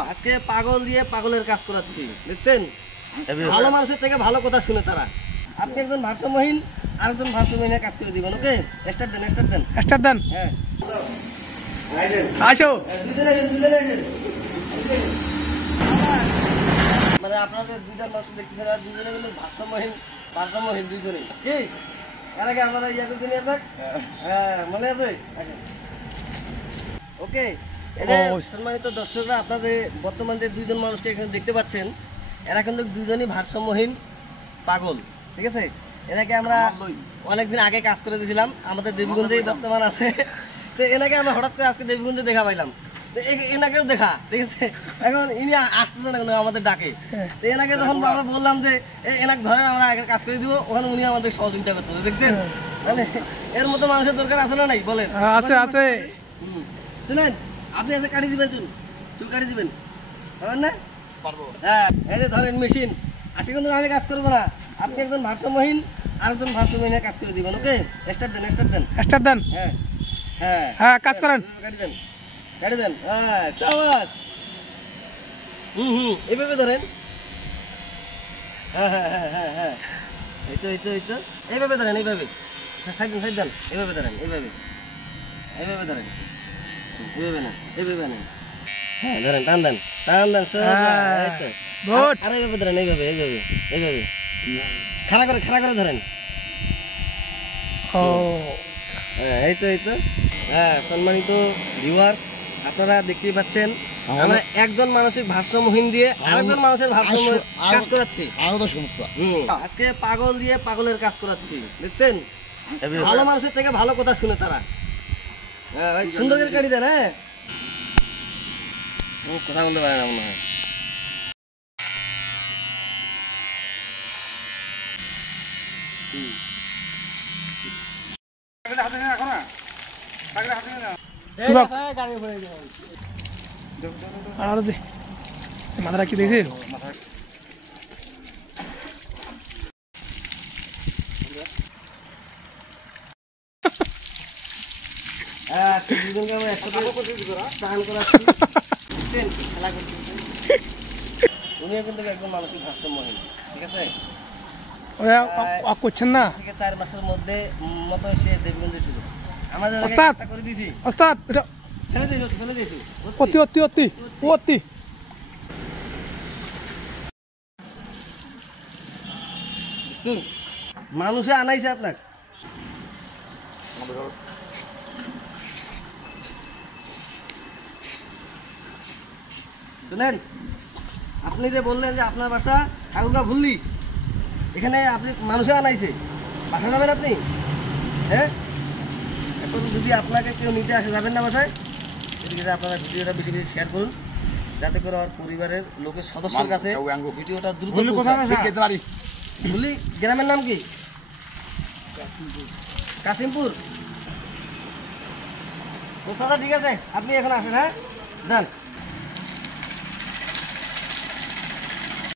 আজকে পাগল দিয়ে পাগলের কাজ করাচ্ছি, বুঝছেন? ভালো মানুষের থেকে ভালো কথা শুনে তারা। আপনি একজন ভারসাম্যহীন, আরেকজন ভারসাম্যহীনের কাজ করে দিবেন। ওকে, স্টার্ট দেন, স্টার্ট দেন, স্টার্ট দেন। হ্যাঁ, আসো। মানে আপনাদের দুইটা মানুষ দেখতেছেন, আর দুজনে কিন্তু ভারসাম্যহীন দুইজনেই। কি এর আগে আমরা ইয়া করতে নিয়ে যাক, হ্যাঁ মনে আছে? ওকে, সম্মানিত দর্শকরা, আপনারা যে বর্তমান যে দুইজন মানুষকে এখানে দেখতে পাচ্ছেন, এরা কিন্তু দুইজনই ভারসাম্যহীন পাগল, ঠিক আছে? এনাকে আমরা অনেকদিন আগে কাজ করে দিয়েছিলাম, আমাদের দেবীগঞ্জেই বর্তমান আছে। তো এনাকে আমরা হঠাৎ করে আজকে দেবীগঞ্জে দেখা পাইলাম, এনাকেও দেখা, ঠিক আছে? এখন ইনি আসতেছে না আমাদের ডাকে। তো এনাকে যখন আমরা বললাম যে এনাকে ধরেন আমরা আগে কাজ করে দিব, ওখানে উনি আমাদের সহযোগিতা করতে হবে, দেখছেন? মানে এর মতো মানুষের দরকার আছে না নাই বলেন? আছে আছে। শুনেন, আপনি এসে কাটি দিবেন, চুল কাটি দিবেন, পারবেন না? পারবো। হ্যাঁ, এই যে ধরেন মেশিন, আজকে কিন্তু আমি কাজ করবো না, আপনি একজন ভারসাম্যহীন, আরেকজন ভারসাম্যহীনের কাজ করে দিবেন। ওকে, স্টার্ট দেন, স্টার্ট দেন, স্টার্ট দেন। হ্যাঁ হ্যাঁ হ্যাঁ, কাজ করেন। কাটি দেন, কাটি দেন, হ্যাঁ শাবাশ। এইভাবে ধরেন, হ্যাঁ হ্যাঁ হ্যাঁ হ্যাঁ হ্যাঁ, এই তো এই তো এই তো, এইভাবে ধরেন, এইভাবে সাইড দেন, সাইড দেন, এইভাবে ধরেন, এইভাবে এইভাবে ধরেন, এইভাবে না, এইভাবে না, হ্যাঁ ধরেন, টান দেন, টান দেন, এই তো গুড। আর এইভাবে ধরেন, এইভাবে এইভাবে এইভাবে খাড়া করে ধরেন। ও এই তো এই তো, হ্যাঁ। সম্মানিত ভিউয়ার্স, আপনারা দেখতেই পাচ্ছেন, আমরা একজন মানসিক ভারসাম্যহীন দিয়ে আরেকজন মানুষের ভারসাম্য কাজ করাচ্ছি। আজকে পাগল দিয়ে পাগলের কাজ করাচ্ছি, বুঝছেন? ভালো মানুষের থেকে ভালো কথা শুনে তারা। হ্যাঁ ভাই, সুন্দর করে কাটি দেন। হ্যাঁ, কথা বলতে পারে না মনে হয়। মাথাটা কি দেখছি? উনিও কিন্তু একজন মানসিক ভারসাম্যহীন, ঠিক আছে? করছেন না? 4 মাসের মধ্যে মতো সে দেবীগঞ্জে ছিল। আমাদের করে দিয়েছি, ওস্তাদ এটা ফেলে দিয়েছি। অতি অতি অতি অতি মানুষে আনাইছে আপনাকে। শুনেন, আপনি যে বললেন যে আপনার বাসা ঠাকুরগা ভুললি, এখানে আপনি মানুষে আনাইছে, বাসা যাবেন আপনি? হ্যাঁ, এখন যদি আপনাকে কেউ নিতে আসে, যাবেন না বাসায়? এদিকে আপনারা ভিডিওটা বেশি বেশি শেয়ার করুন, যাতে করে আমার পরিবারের লোকের সদস্যের কাছে ভিডিওটা দ্রুত পৌঁছায়। ভুলি গ্রামের নাম কি? কাশিমপুর। ঠিক আছে, আপনি এখন আসেন, হ্যাঁ যান।